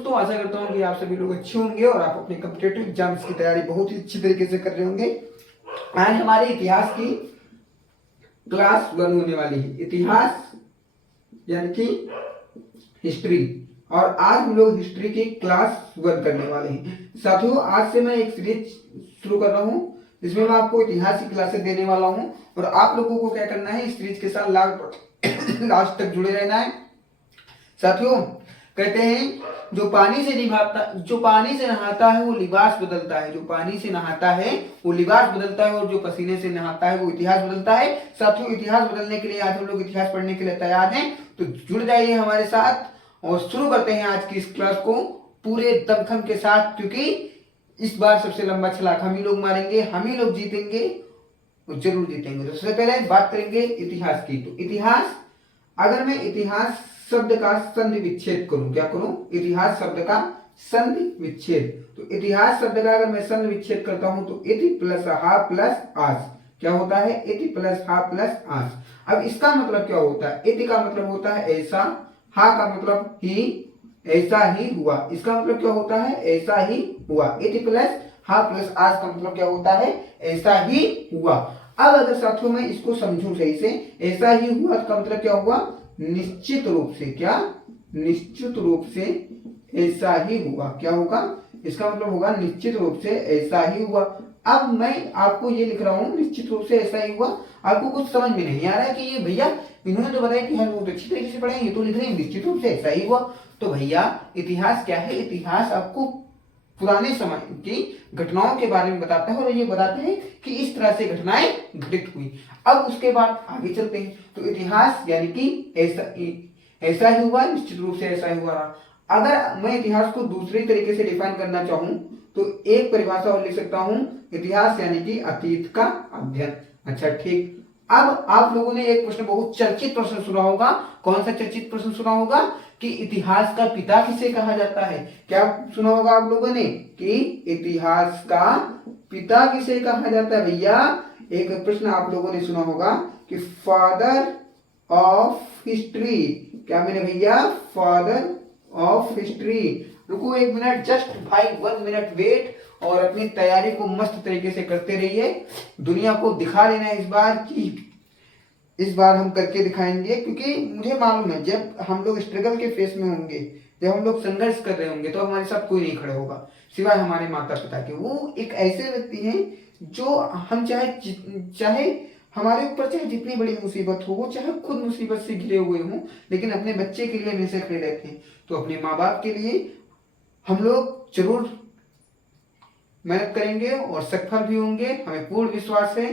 दोस्तों आशा करता हूँ कि आप सभी लोग अच्छे होंगे और आप अपने कॉम्पिटिटिव एग्जाम्स की तैयारी बहुत ही अच्छी तरीके से कर रहे होंगे। आज हमारे इतिहास की क्लास 1 होने वाली है, इतिहास यानी कि हिस्ट्री। और आज हम लोग हिस्ट्री की क्लास 1 करने वाले हैं। साथियों आज से मैं एक सीरीज शुरू कर रहा हूँ जिसमें मैं आपको इतिहास की क्लासेस देने वाला हूँ और आप लोगों को क्या करना है, इस सीरीज के साथ लास्ट तक जुड़े रहना है। साथियों कहते हैं जो पानी से नहाता है वो लिबास बदलता है, जो पानी से नहाता है वो लिबास बदलता है और जो पसीने से नहाता है वो इतिहास बदलता है। साथियों इतिहास बदलने के लिए आज हम लोग इतिहास पढ़ने के लिए तैयार हैं, तो जुड़ जाइए हमारे साथ और शुरू करते हैं आज की इस क्लास को पूरे दमखम के साथ, क्योंकि इस बार सबसे लंबा छलाक हम ही लोग मारेंगे, हम ही लोग जीतेंगे और जरूर जीतेंगे। तो सबसे पहले बात करेंगे इतिहास की। तो इतिहास, अगर मैं इतिहास शब्द का संधि विच्छेद करूं, क्या करूं, इतिहास शब्द का संधि विच्छेद। तो इतिहास शब्द का अगर मैं संधि विच्छेद करता हूं तो इति प्लस हा प्लस आस क्या होता है, इति प्लस हा प्लस आस। अब इसका मतलब क्या होता है, इति का मतलब होता है ऐसा, हा का मतलब ही, ऐसा ही हुआ। इसका मतलब क्या होता है, ऐसा ही हुआ। इति प्लस हा प्लस आस का मतलब क्या होता है, ऐसा ही हुआ। अब अगर साथियों मैं इसको समझूं सही से, ऐसा ही हुआ का मतलब क्या हुआ, निश्चित रूप से, क्या, निश्चित रूप से ऐसा ही हुआ। क्या होगा, इसका मतलब होगा निश्चित रूप से ऐसा ही हुआ। अब मैं आपको ये लिख रहा हूं निश्चित रूप से ऐसा ही हुआ, आपको कुछ समझ में नहीं आ रहा है कि ये भैया इन्होंने तो बताया कि हम बहुत अच्छी तरीके से पढ़े, ये तो लिख रहे हैं निश्चित रूप से ऐसा ही हुआ। तो भैया इतिहास क्या है, इतिहास आपको पुराने समय की घटनाओं के बारे में बताता है और ये बताता है कि इस तरह से घटनाएं घटित हुई। अब उसके बाद आगे चलते हैं। तो इतिहास यानी कि ऐसा ही हुआ, निश्चित रूप से ऐसा ही हुआ। अगर मैं इतिहास को दूसरे तरीके से डिफाइन करना चाहूं तो एक परिभाषा और लिख सकता हूं, इतिहास यानी कि अतीत का अध्ययन। अच्छा ठीक। अब आप लोगों ने एक प्रश्न, बहुत चर्चित प्रश्न सुना होगा। कौन सा चर्चित प्रश्न सुना होगा कि इतिहास का पिता किसे कहा जाता है। क्या सुना होगा आप लोगों ने कि इतिहास का पिता किसे कहा जाता है। भैया एक प्रश्न आप लोगों ने सुना होगा कि फादर ऑफ हिस्ट्री, क्या मैंने भैया, फादर ऑफ हिस्ट्री। रुको एक मिनट, जस्ट भाई 1 मिनट वेट और अपनी तैयारी को मस्त तरीके से करते रहिए। दुनिया को दिखा लेना इस बार कि इस बार हम करके दिखाएंगे, क्योंकि मुझे मालूम है जब हम लोग स्ट्रगल के फेस में होंगे, जब हम लोग संघर्ष कर रहे होंगे तो हमारे साथ कोई नहीं खड़े होगा सिवाय हमारे माता पिता के। वो एक ऐसे व्यक्ति हैं जो हम चाहे हमारे ऊपर चाहे जितनी बड़ी मुसीबत हो, वो चाहे खुद मुसीबत से घिरे हुए हों, लेकिन अपने बच्चे के लिए हमेशा खड़े रहते हैं। तो अपने माँ बाप के लिए हम लोग जरूर मेहनत करेंगे और सफल भी होंगे, हमें पूर्ण विश्वास है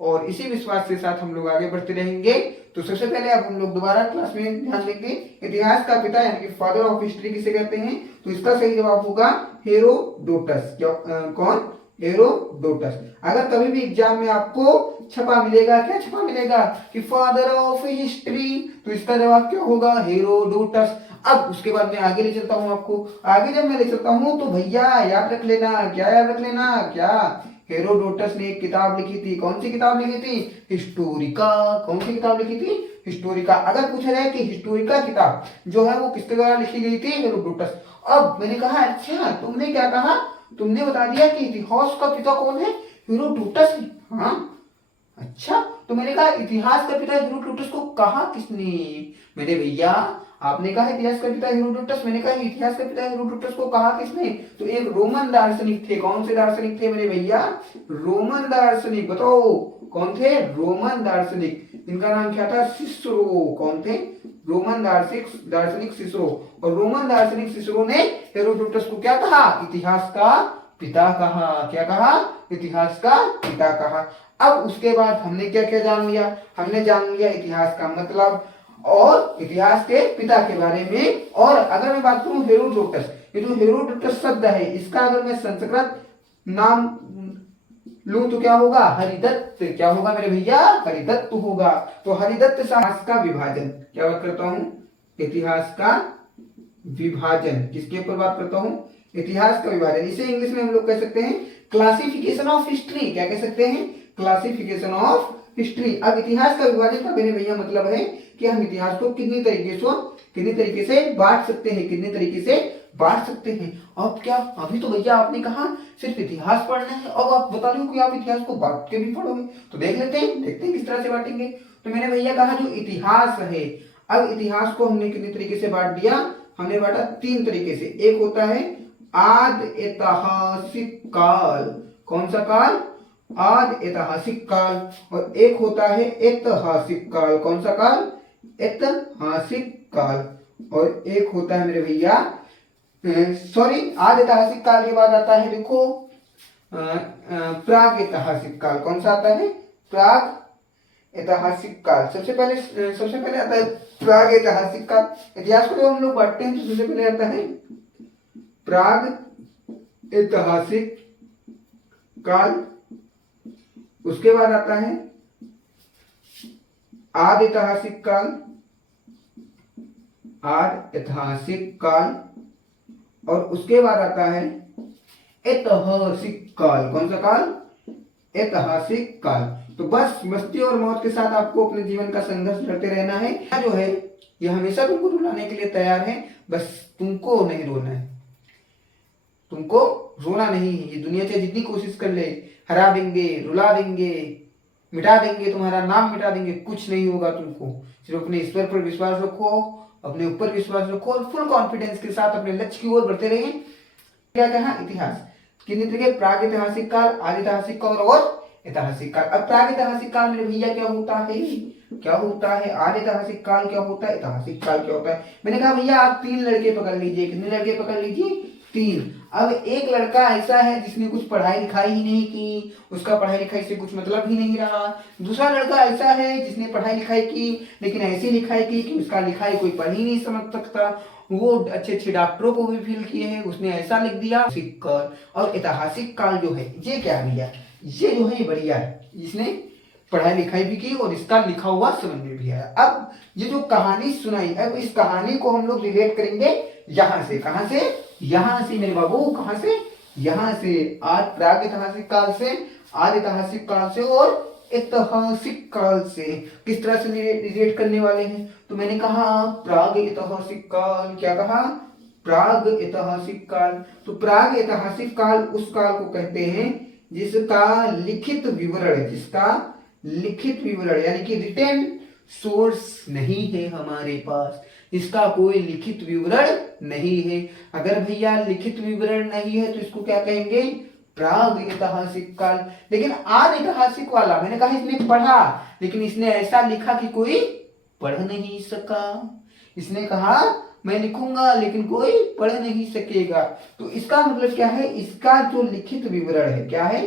और इसी विश्वास के साथ हम लोग आगे बढ़ते रहेंगे। तो सबसे पहले अब हम लोग दोबारा क्लास में ध्यान देंगे, इतिहास का पिता यानी कि फादर ऑफ हिस्ट्री किसे कहते हैं। तो इसका सही जवाब होगा हेरोडोटस। कौन, हेरोडोटस। अगर कभी भी एग्जाम में आपको छपा मिलेगा, क्या छपा मिलेगा कि फादर ऑफ हिस्ट्री, तो इसका जवाब क्या होगा, हेरोडोटस। अब उसके बाद मैं आगे ले चलता हूं आपको। आगे जब मैं ले चलता हूं तो भैया याद रख लेना, क्या याद रख लेना, क्या, हेरोडोटस ने एक किताब लिखी थी। कौन सी किताब लिखी थी, हिस्टोरिका। कौन सी किताब लिखी थी, हिस्टोरिका। अगर पूछा जाए कि हिस्टोरिका किताब जो है वो किसके द्वारा लिखी गई थी, हेरोडोटस। अब मैंने कहा अच्छा तुमने क्या कहा, तुमने बता दिया कि इतिहास का पिता कौन है, हेरोडोटस। हाँ अच्छा, तो मैंने कहा इतिहास का पिता हेरोडोटस को कहा किसने। मेरे भैया आपने कहा इतिहास का पिता हेरोडोटस, मैंने कहा इतिहास का पिता हेरोडोटस को कहा किसने। तो एक रोमन दार्शनिक थे। कौन से दार्शनिक थे मेरे भैया, रोमन दार्शनिक। बताओ कौन थे, रोमन दार्शनिक। इनका नाम क्या था, सिसरो। कौन थे, रोमन दार्शनिक सिसरो। और रोमन दार्शनिक सिसरो ने हेरोडोटस को क्या कहा, इतिहास का पिता कहा। क्या कहा, इतिहास का पिता कहा। अब उसके बाद हमने क्या क्या जान लिया, हमने जान लिया इतिहास का मतलब और इतिहास के पिता के बारे में। और अगर मैं बात करूं हेरोडोटस, ये जो हेरोडोटस शब्द है इसका अगर मैं संस्कृत नाम लूं तो क्या होगा, हरिदत्त। क्या होगा मेरे भैया, हरिदत्त होगा। तो हरिदत्त इतिहास का विभाजन, क्या बात करता हूं, इतिहास का विभाजन। किसके ऊपर बात करता हूं, इतिहास का विभाजन। इसे इंग्लिश में हम लोग कह सकते हैं क्लासिफिकेशन ऑफ हिस्ट्री। क्या कह सकते हैं, क्लासिफिकेशन ऑफ हिस्ट्री। अब इतिहास का विभाजन का मेरे भैया मतलब है कि हम इतिहास को कितनी तरीके से बांट सकते हैं, कितने तरीके से बांट सकते हैं। अब क्या, अभी तो भैया आपने कहा सिर्फ इतिहास पढ़ना है, अब आप बता रहे हो कि आप इतिहास को बांट के भी पढ़ोगे, तो देख लेते हैं, देखते हैं किस तरह से बांटेंगे। तो मैंने भैया कहा जो इतिहास है, अब इतिहास को हमने कितने तरीके से बांट दिया, हमने बांटा 3 तरीके से। एक होता है आद ऐतिहासिक काल, कौन सा काल, आद ऐतिहासिक काल, और एक होता है ऐतिहासिक काल, कौन सा काल, ऐतिहासिक काल, और एक होता है मेरे भैया सॉरी आद ऐतिहासिक काल के बाद आता है देखो प्राग ऐतिहासिक काल, कौन सा आता है, प्राग ऐतिहासिक काल। सबसे पहले आता है प्राग ऐतिहासिक काल। इतिहास को जो हम लोग बांटते हैं तो सबसे पहले आता है प्राग ऐतिहासिक काल, उसके बाद आता है आद ऐतिहासिक काल, आद ऐतिहासिक काल, और उसके बाद आता है ऐतिहासिक काल, कौन सा काल, ऐतिहासिक काल। तो बस मस्ती और मौत के साथ आपको अपने जीवन का संघर्ष लड़ते रहना है। जो है ये हमेशा तुमको रुलाने के लिए तैयार है, बस तुमको नहीं रोना है, तुमको रोना नहीं है। ये दुनिया चाहे जितनी कोशिश कर ले, हरा देंगे, रुला देंगे, मिटा देंगे, तुम्हारा नाम मिटा देंगे, कुछ नहीं होगा तुमको। सिर्फ अपने ईश्वर पर विश्वास रखो, अपने ऊपर विश्वास रखो और फुल कॉन्फिडेंस के साथ अपने लक्ष्य की ओर बढ़ते रहिए। क्या कहा, इतिहास कितने तरीके, प्राग ऐतिहासिक काल, आदि ऐतिहासिक काल और ऐतिहासिक काल। अब प्राग ऐतिहासिक काल मेरे भैया क्या होता है, क्या होता है, आदि ऐतिहासिक काल क्या होता है, ऐतिहासिक काल क्या होता है। मैंने कहा भैया आप 3 लड़के पकड़ लीजिए, कितने लड़के पकड़ लीजिए, 3। अब एक लड़का ऐसा है जिसने कुछ पढ़ाई लिखाई ही नहीं की, उसका पढ़ाई लिखाई से कुछ मतलब ही नहीं रहा। दूसरा लड़का ऐसा है जिसने पढ़ाई लिखाई की लेकिन ऐसी लिखाई की कि उसका लिखाई कोई पढ़ ही नहीं समझ सकता, वो अच्छे अच्छे डॉक्टरों को भी फेल किए हैं, उसने ऐसा लिख दिया। और ऐतिहासिक काल जो है ये क्या है भैया, ये जो है बढ़िया है, इसने पढ़ाई लिखाई भी की और इसका लिखा हुआ समझ में भी आया। अब ये जो कहानी सुनाई, अब इस कहानी को हम लोग रिलेट करेंगे यहां से, कहां से, यहां से मेरे बाबू, कहां से, यहां से, आज प्राग ऐतिहासिक काल से, आदि ऐतिहासिक काल से और ऐतिहासिक काल से किस तरह से रिलेट करने वाले हैं। तो मैंने कहा प्राग ऐतिहासिक काल, क्या कहा, प्राग ऐतिहासिक काल। तो प्राग ऐतिहासिक काल उस काल को कहते हैं जिसका लिखित विवरण, जिसका लिखित विवरण यानी कि रिटेन सोर्स नहीं है हमारे पास, इसका कोई लिखित विवरण नहीं है। अगर भैया लिखित विवरण नहीं है तो इसको क्या कहेंगे, प्राग ऐतिहासिक काल। लेकिन आदि ऐतिहासिक वाला मैंने कहा इसने पढ़ा लेकिन इसने ऐसा लिखा कि कोई पढ़ नहीं सका। इसने कहा मैं लिखूंगा लेकिन कोई पढ़ नहीं सकेगा। तो इसका मतलब क्या है, इसका जो लिखित विवरण है, क्या है,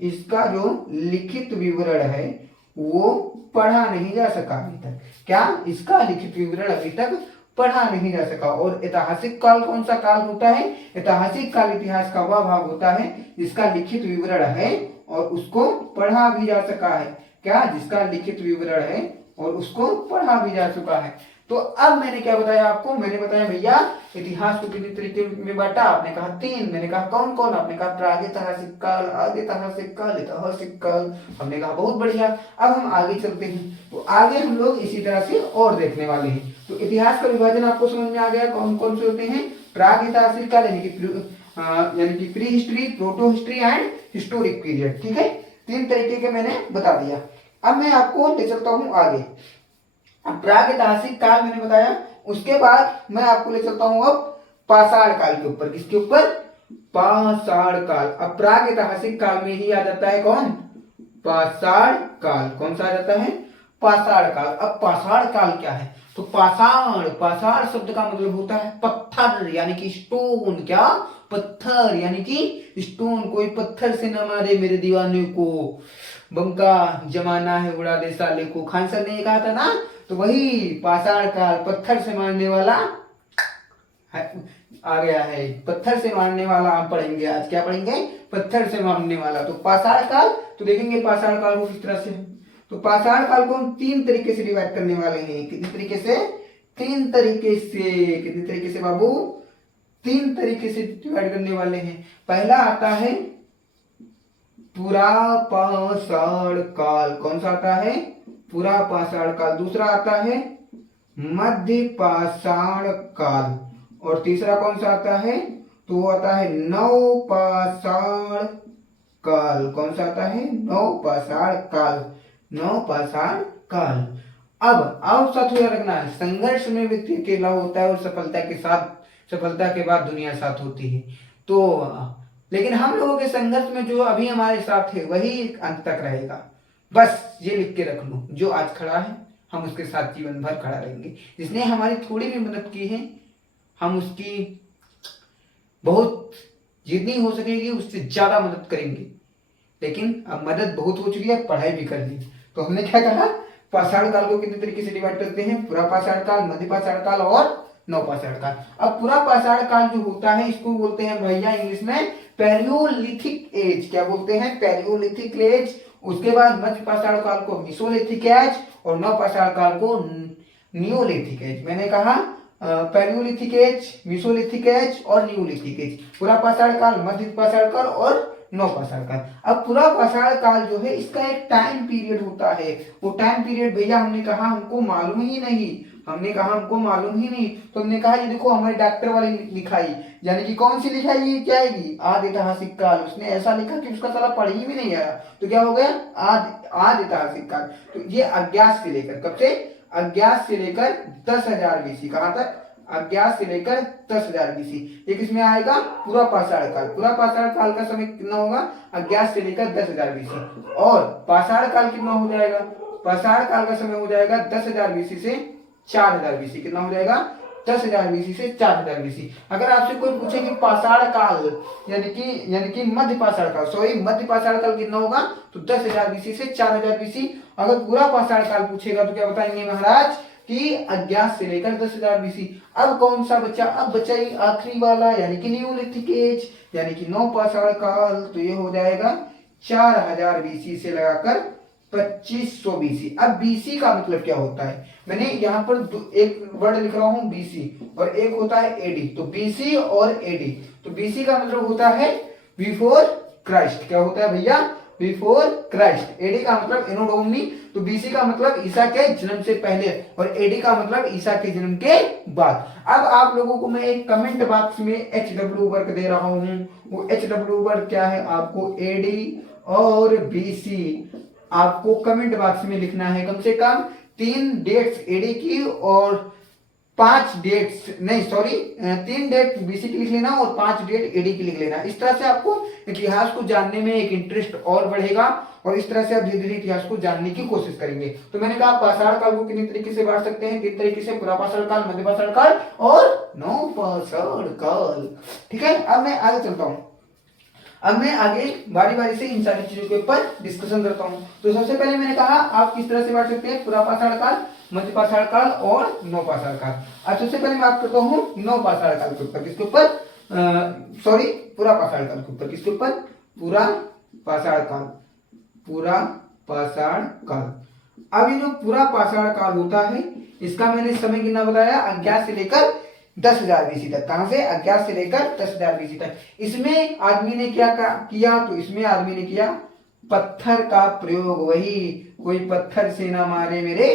इसका जो लिखित विवरण है वो पढ़ा नहीं जा सका अभी तक। क्या, इसका लिखित विवरण अभी तक पढ़ा नहीं जा सका। और ऐतिहासिक काल कौन सा काल होता है, ऐतिहासिक काल इतिहास का वह भाग होता है जिसका लिखित विवरण है और उसको पढ़ा भी जा सका है। क्या, जिसका लिखित विवरण है और उसको पढ़ा भी जा चुका है। तो अब मैंने क्या बताया आपको, मैंने बताया भैया इतिहास को कितने तरीके में बांटा, आपने कहा 3। मैंने कहा कौन कौन, आपने कहा प्रागैतिहासिक काल, आदिऐतिहासिक काल, ऐतिहासिक काल। हमने कहा बहुत बढ़िया। अब हम आगे चलते हैं, तो आगे हम लोग इसी तरह से और देखने वाले हैं। तो इतिहास का विभाजन आपको समझ में आ गया, कौन कौन से होते हैं, प्रागैतिहासिक काल यानी कि pre history, proto history and historic period. ठीक है, 3 तरीके के मैंने बता दिया। अब मैं आपको ले चलता हूं आगे। अब प्रागैतिहासिक काल मैंने बताया, उसके बाद मैं आपको ले चलता हूं अब पाषाण काल के ऊपर। किसके ऊपर, पाषाण काल। अब प्रागैतिहासिक काल में ही आ जाता है कौन, पाषाण काल। कौन सा आ जाता है, पाषाण काल। अब पाषाण काल क्या है, तो पाषाण, पाषाण शब्द का मतलब होता है पत्थर यानी कि स्टोन। क्या, पत्थर यानी कि स्टोन। कोई पत्थर से न मारे मेरे दीवाने को, बंका जमाना है उड़ा दे साले को, खान सर ने कहा था ना। तो वही पाषाण काल, पत्थर से मारने वाला आ गया है, पत्थर से मारने वाला हम पढ़ेंगे आज। क्या पढ़ेंगे, पत्थर से मारने वाला। तो पाषाण काल, तो देखेंगे पाषाण काल को किस तरह से। तो पाषाण काल को हम 3 तरीके से डिवाइड करने वाले हैं। कितने तरीके से, 3 तरीके से। कितने तरीके से बाबू, 3 तरीके से डिवाइड करने वाले हैं। पहला आता है पुरापाषाण काल। कौन सा आता है, पुरापाषाण काल। दूसरा आता है मध्य पाषाण काल और तीसरा कौन सा आता है, तो वो आता है नवपाषाण काल। कौन सा आता है, नवपाषाण काल, नवपाषाण काल। अब साथ याद रखना है, संघर्ष में व्यक्ति अकेला होता है और सफलता के बाद दुनिया साथ होती है। तो लेकिन हम लोगों के संघर्ष में जो अभी हमारे साथ है वही अंत तक रहेगा। बस ये लिख के रख लो, जो आज खड़ा है हम उसके साथ जीवन भर खड़ा रहेंगे। जिसने हमारी थोड़ी भी मदद की है हम उसकी बहुत, जितनी हो सकेगी उससे ज्यादा मदद करेंगे। लेकिन अब मदद बहुत हो चुकी है, पढ़ाई भी कर ली। तो हमने क्या कहा, पाषाण काल को कितने तरीके से डिवाइड करते हैं, पूरा पाषाण काल, मध्य पाषाण काल और नवपाषाण काल। अब पूरा पाषाण काल जो होता है इसको बोलते हैं भैया इंग्लिश में पैलियोलिथिक एज। क्या बोलते हैं, पैलियोलिथिक एज। उसके बाद मध्य पाषाण काल को मेसोलिथिक एज और नवपाषाण काल को नियोलिथिक एज। मैंने कहा पैलियोलिथिक एज, मेसोलिथिक एज और नियोलिथिक एज। पूरा पाषाण काल, मध्य पाषाण काल और नवपाषाण काल। अब पूरा पाषाण काल जो है इसका एक टाइम पीरियड होता है। वो टाइम पीरियड भैया हमने कहा हमको मालूम ही नहीं, हमने कहा हमको मालूम ही नहीं। तो हमने कहा ये देखो हमारे डॉक्टर वाली लिखाई, यानी कि कौन सी लिखाई ये क्या आएगी, आदि ऐतिहासिक काल। उसने ऐसा लिखा कि उसका साला पढ़ ही भी नहीं आया, तो क्या हो गया, आदि ऐतिहासिक काल। तो ये अज्ञात से लेकर, कब से, अज्ञात से लेकर 10,000 बीसी। कहां तक, अज्ञात से लेकर 10,000 बीसी। ये किसमें आएगा, पूरा पाषाण काल। पूरा पाषाण काल का समय कितना होगा, अज्ञात से लेकर 10,000 बीसी। और पाषाण काल कितना हो जाएगा, पाषाण काल का समय हो जाएगा 10,000 बीसी से 4,000 बीसी। कितना हो जाएगा, 10,000 बीसी से 4,000 बीसी। अगर आपसे कोई पूछे कि पाषाण काल यानी कि मध्य पाषाण काल, सॉरी मध्य पाषाण काल कितना होगा, तो 10,000 बीसी से 4,000 बीसी। अगर पूरा पाषाण काल पूछेगा तो क्या बताएंगे महाराज कि अज्ञात से लेकर 10,000 बीसी। अब कौन सा बच्चा, अब बच्चा ये आखिरी वाला यानी कि नियोलिथिक एज यानी कि नवपाषाण काल। तो ये हो जाएगा 4,000 बीसी से लगाकर 2500 बीसी। अब बीसी का मतलब क्या होता है, मैंने यहाँ पर एक वर्ड लिख रहा हूँ बीसी और एक होता है एडी। तो बीसी और एडी, तो बीसी का मतलब होता है बिफोर क्राइस्ट। क्या होता है भैया, बिफोर क्राइस्ट। एडी का मतलब एनो डोमिनी, तो बीसी का मतलब ईसा के जन्म से पहले और एडी का मतलब ईसा के जन्म के बाद। अब आप लोगों को मैं एक कमेंट बॉक्स में HW वर्क दे रहा हूं। वो HW वर्क क्या है, आपको एडी और बीसी आपको कमेंट बॉक्स में लिखना है। कम से कम 3 डेट्स एडी की और 5 डेट्स, नहीं सॉरी 3 डेट बीसी की लिख लेना और 5 डेट एडी की लिख लेना। इस तरह से आपको इतिहास को जानने में एक इंटरेस्ट और बढ़ेगा और इस तरह से आप धीरे धीरे इतिहास को जानने की कोशिश करेंगे। तो मैंने कहा पाषाण काल को कितने तरीके से बांट सकते हैं, किस तरीके से, पूरा पाषाण काल, मध्य पाषाण काल और नवपाषाण काल। ठीक है, अब मैं आगे चलता हूँ। अब मैं आगे बारी बारी से इन सारी चीजों के ऊपर डिस्कशन करता हूँ। तो सबसे पहले मैंने कहा आप किस तरह से बांट सकते हैं, पूरा पाषाण काल, मध्य पाषाण काल और नवपाषाण काल। अब सबसे पहले मैं बात करता हूँ नवपाषाण काल के ऊपर, किसके ऊपर, सॉरी पूरा पाषाण काल के ऊपर। किसके ऊपर, पूरा पाषाण काल, पूरा पाषाण काल। अब ये जो पूरा पाषाण काल होता है इसका मैंने समय कितना बताया, अज्ञात से लेकर 10,000 बीसी तक। कहां से, अज्ञात से लेकर 10,000 बीसी तक। इसमें आदमी ने क्या किया, तो इसमें आदमी ने किया पत्थर का प्रयोग। वही, कोई पत्थर से ना मारे मेरे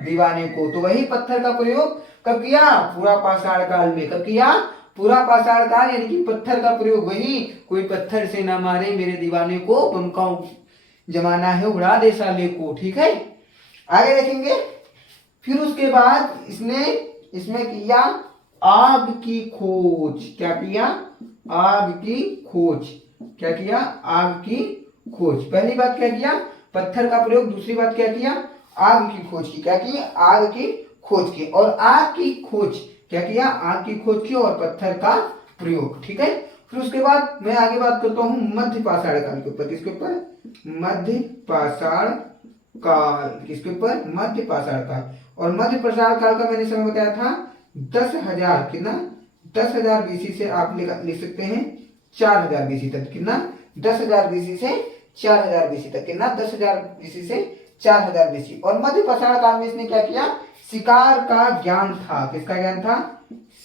दीवाने को, तो वही पत्थर का प्रयोग कब किया, पूरा पाषाण काल में। कब किया, पूरा पाषाण काल, यानी कि पत्थर का प्रयोग। वही, कोई पत्थर से ना मारे मेरे दीवाने को, बम का जमाना है उड़ा दे साले को। ठीक है, आगे देखेंगे। फिर उसके बाद इसमें किया आग की खोज। क्या किया, आग की खोज। क्या किया, आग की खोज। पहली बात क्या किया, पत्थर का प्रयोग। दूसरी बात क्या किया, आग की खोज की। क्या की, आग की खोज की। और आग की खोज क्या किया, आग की खोज की और पत्थर का प्रयोग। ठीक है, फिर उसके बाद मैं आगे बात करता हूँ मध्य पाषाण काल के ऊपर। किसके ऊपर, मध्य पाषाण काल। किसके ऊपर, मध्य पाषाण काल। और मध्य पाषाण काल का मैंने समय बताया था 10,000, कितना, 10,000 बीसी से आप लिख सकते हैं 4,000 बीसी तक। कितना, 10,000 बीसी से 4,000 बीसी तक। कितना, 10,000 बीसी से 4,000 बीसी। और मध्य पाषाण काल में इसने क्या किया, शिकार का ज्ञान था। किसका ज्ञान था,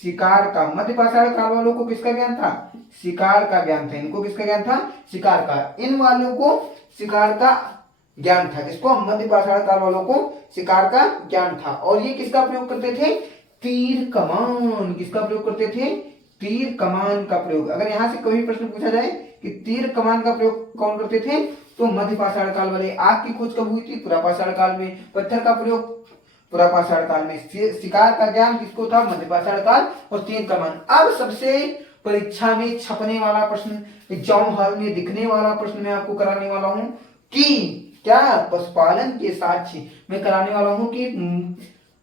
शिकार का। मध्य पाषाण काल वालों को किसका ज्ञान था, शिकार का ज्ञान था। इनको किसका ज्ञान था, शिकार का। इन वालों को शिकार का ज्ञान था। किसको, मध्य पाषाण काल वालों को शिकार का ज्ञान था। और ये किसका प्रयोग करते थे, तीर कमान, किसका प्रयोग करते थे? तीर कमान का प्रयोग। अगर यहाँ से कभी प्रश्न पूछा जाए कि तीर कमान का प्रयोग कौन करते थे, तो मध्य पाषाण काल वाले। आग की खोज कब हुई थी? पुरापाषाण काल में। पत्थर का प्रयोग पुरापाषाण काल में। शिकार का ज्ञान किसको था? मध्य पाषाण काल। और तीर कमान। अब सबसे परीक्षा में छपने वाला प्रश्न, एग्जाम हॉल में दिखने वाला प्रश्न मैं आपको कराने वाला हूं कि क्या पशुपालन के साक्ष्य मैं कराने वाला हूं कि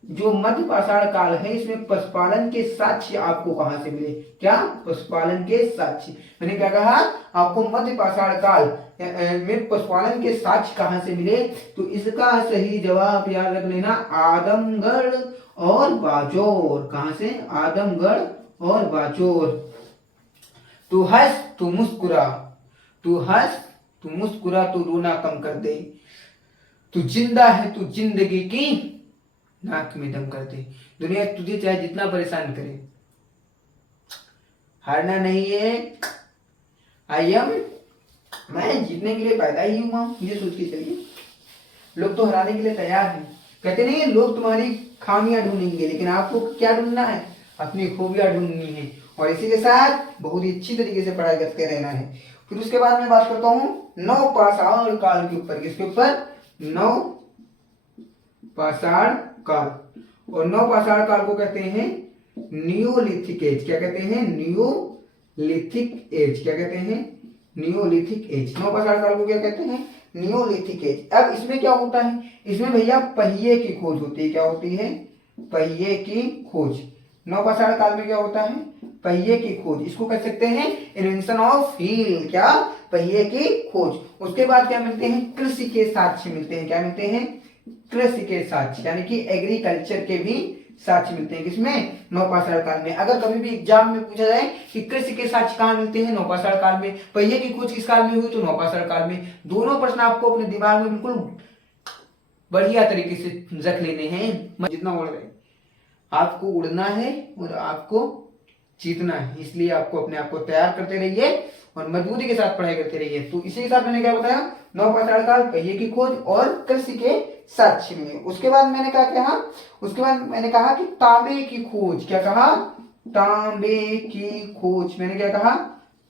जो मध्य पाषाण काल है इसमें पशुपालन के साक्ष्य आपको कहां से मिले? क्या? पशुपालन के साक्ष्य। मैंने क्या कहा? आपको मध्य पाषाण काल में पशुपालन के साक्ष्य कहां से मिले? तो इसका सही जवाब याद रख लेना, आदमगढ़ और बाजौर। कहां से? आदमगढ़ और बाजौर। तू हंस तू मुस्कुरा, तू हंस तू मुस्कुरा, तू रोना कम कर दे, तू जिंदा है तू जिंदगी की नाक में दम कर दे। दुनिया तुझे चाहे जितना परेशान करे, हारना नहीं है। आई एम, मैं जीतने के लिए पैदा ही हुआ हूं, ये सोच के चलिए। लोग तो हराने के लिए तैयार हैं। कहते नहीं है लोग तुम्हारी खामियां ढूंढेंगे, लेकिन आपको क्या ढूंढना है? अपनी खूबियां ढूंढनी है। और इसी के साथ बहुत ही अच्छी तरीके से पढ़ाई करते रहना है। फिर उसके बाद मैं बात करता हूँ नव पाषाण काल के ऊपर। किसके ऊपर? नव पाषाण काल। और नव पाषाण काल को कहते हैं नियोलिथिक एज। क्या कहते हैं? Neolithic age. क्या कहते हैं? Neolithic age. नव पाषाण काल को क्या कहते हैं? Neolithic age. अब इसमें क्या होता है? इसमें भैया पहिए की खोज होती है। क्या होती है? पहिए की खोज। नव पाषाण काल में क्या होता है? पहिए की खोज। इसको कह सकते हैं इन्वेंशन ऑफ व्हील। क्या? पहिए की खोज। उसके बाद क्या मिलते हैं? कृषि के साक्ष्य मिलते हैं। क्या मिलते हैं? कृषि के साक्ष्य, यानी कि एग्रीकल्चर के भी साक्ष्य मिलते हैं। किसमें? नवपाषाण काल में। अगर कभी भी एग्जाम में पूछा जाए कि कृषि के साक्ष्य कहाँ मिलते हैं? नवपाषाण काल में। पहिए की खोज किस काल में हुई? तो नवपाषाण काल में। दोनों प्रश्न आपको अपने दिमाग में बिल्कुल बढ़िया तरीके से रख लेने हैं। जितना उड़ रहे, आपको उड़ना है और आपको जीतना है, इसलिए आपको अपने आप को तैयार करते रहिए और मजबूती के साथ पढ़ाई करते रहिए। तो इसी के साथ मैंने क्या बताया? नवपाषाण काल, पहिए की खोज और कृषि के साक्ष्य में। उसके बाद मैंने क्या कहा? उसके बाद मैंने कहा कि तांबे की खोज। क्या कहा? तांबे की खोज। मैंने क्या कहा?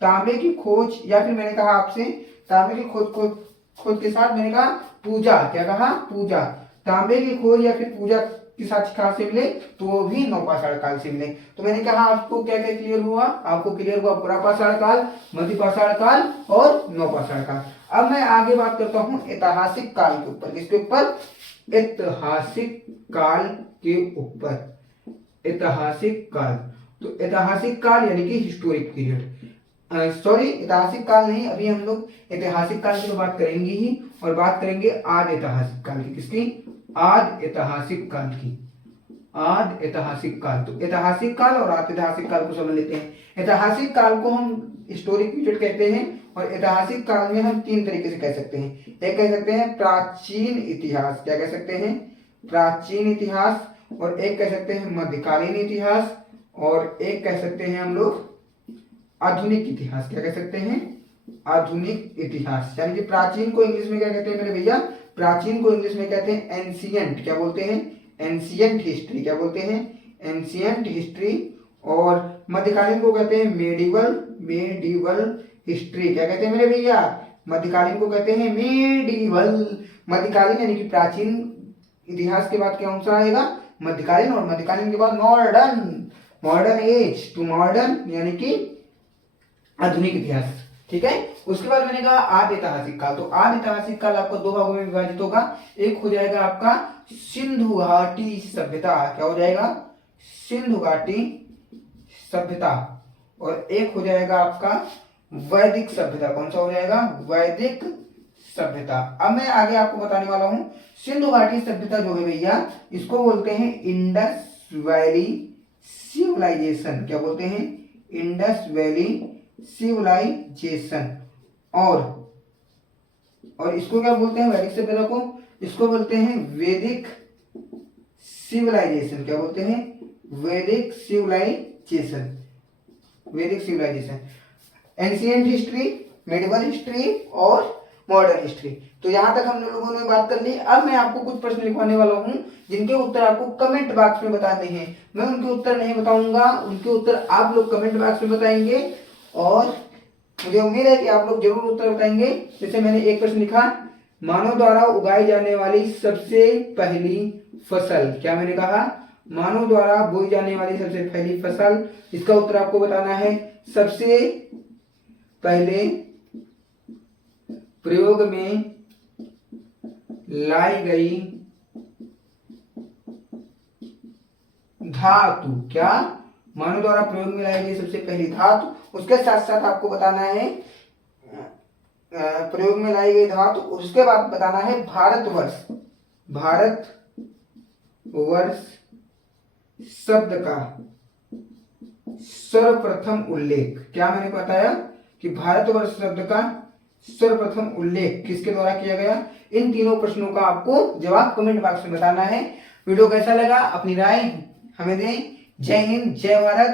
तांबे की खोज। या फिर मैंने कहा आपसे तांबे की खोज के साथ मैंने कहा पूजा। क्या कहा? पूजा। तांबे की खोज या फिर पूजा के साक्ष्य कहां से मिले? तो वो भी नवपाषाण काल से मिले। तो मैंने कहा आपको क्या क्या क्लियर हुआ? आपको क्लियर हुआ पुरापाषाण काल, मध्य पाषाण काल और नवपाषाण काल। अब मैं आगे बात करता हूं ऐतिहासिक काल के ऊपर। किसके ऊपर? ऐतिहासिक काल के ऊपर। ऐतिहासिक काल, तो ऐतिहासिक काल यानी कि हिस्टोरिक पीरियड। सॉरी, ऐतिहासिक काल नहीं, अभी हम लोग ऐतिहासिक काल की तो बात करेंगे ही, और बात करेंगे आद ऐतिहासिक काल की। किसकी? आद ऐतिहासिक काल की। आद ऐतिहासिक काल। तो ऐतिहासिक काल और आद ऐतिहासिक काल को समझ लेते हैं। ऐतिहासिक काल को हम हिस्टोरिक पीरियड कहते हैं, और ऐतिहासिक काल में हम तीन तरीके से कह सकते हैं। एक कह सकते हैं प्राचीन इतिहास। क्या कह सकते हैं? प्राचीन इतिहास। और एक कह सकते हैं मध्यकालीन इतिहास, और एक कह सकते हैं हम लोग आधुनिक इतिहास। क्या कह सकते हैं? आधुनिक इतिहास। यानी कि प्राचीन को इंग्लिश में क्या कहते हैं मेरे भैया? प्राचीन को इंग्लिश में कहते हैं एंशियंट। क्या बोलते हैं? Ancient history. क्या बोलते हैं? Ancient history. और मध्यकालीन को कहते हैं मेडिवल। Medieval history. क्या कहते हैं मेरे भैया? मध्यकालीन को कहते हैं मेडिवल। मध्यकालीन यानी कि प्राचीन इतिहास के बाद क्या कौन सा आएगा? मध्यकालीन। और मध्यकालीन के बाद modern. Modern age to modern यानी कि आधुनिक इतिहास। ठीक है। उसके बाद मैंने कहा आद ऐतिहासिक काल। तो आद ऐतिहासिक काल आपको दो भागों में विभाजित होगा। एक हो जाएगा आपका सिंधु घाटी सभ्यता। क्या हो जाएगा? सिंधु घाटी सभ्यता। और एक हो जाएगा आपका वैदिक सभ्यता। कौन सा हो जाएगा? वैदिक सभ्यता। अब मैं आगे आपको बताने वाला हूं सिंधु घाटी सभ्यता जो है भैया, इसको बोलते हैं इंडस वैली सिविलाइजेशन। क्या बोलते हैं? Indus valley civilisation. और इसको क्या बोलते हैं? वैदिक सभ्यता को इसको बोलते हैं वैदिक सिविलाइजेशन। क्या बोलते हैं? वैदिक सिविलाइजेशन। वैदिक civilisation. Ancient history, medieval history और मॉडर्न हिस्ट्री। तो यहाँ तक हम लोगों ने बात कर ली। अब मैं आपको कुछ प्रश्न लिखवाने वाला हूँ जिनके उत्तर आपको कमेंट बॉक्स में बताने हैं। मैं उनके उत्तर नहीं बताऊंगा, उनके उत्तर आप लोग कमेंट बॉक्स में बताएंगे और मुझे उम्मीद है कि आप लोग जरूर उत्तर बताएंगे। जैसे मैंने एक प्रश्न लिखा, मानव द्वारा उगाई जाने वाली सबसे पहली फसल, क्या मैंने कहा, मानव द्वारा बोई जाने वाली सबसे पहली फसल। इसका उत्तर आपको बताना है। सबसे पहले प्रयोग में लाई गई धातु, क्या, मानव द्वारा प्रयोग में लाई गई सबसे पहली धातु। उसके साथ साथ आपको बताना है प्रयोग में लाई गई धातु। उसके बाद बताना है भारतवर्ष, भारतवर्ष शब्द का सर्वप्रथम उल्लेख। क्या मैंने बताया कि भारतवर्ष शब्द का सर्वप्रथम उल्लेख किसके द्वारा किया गया। इन तीनों प्रश्नों का आपको जवाब कमेंट बॉक्स में बताना है। वीडियो कैसा लगा अपनी राय हमें दें। जय हिंद, जय भारत।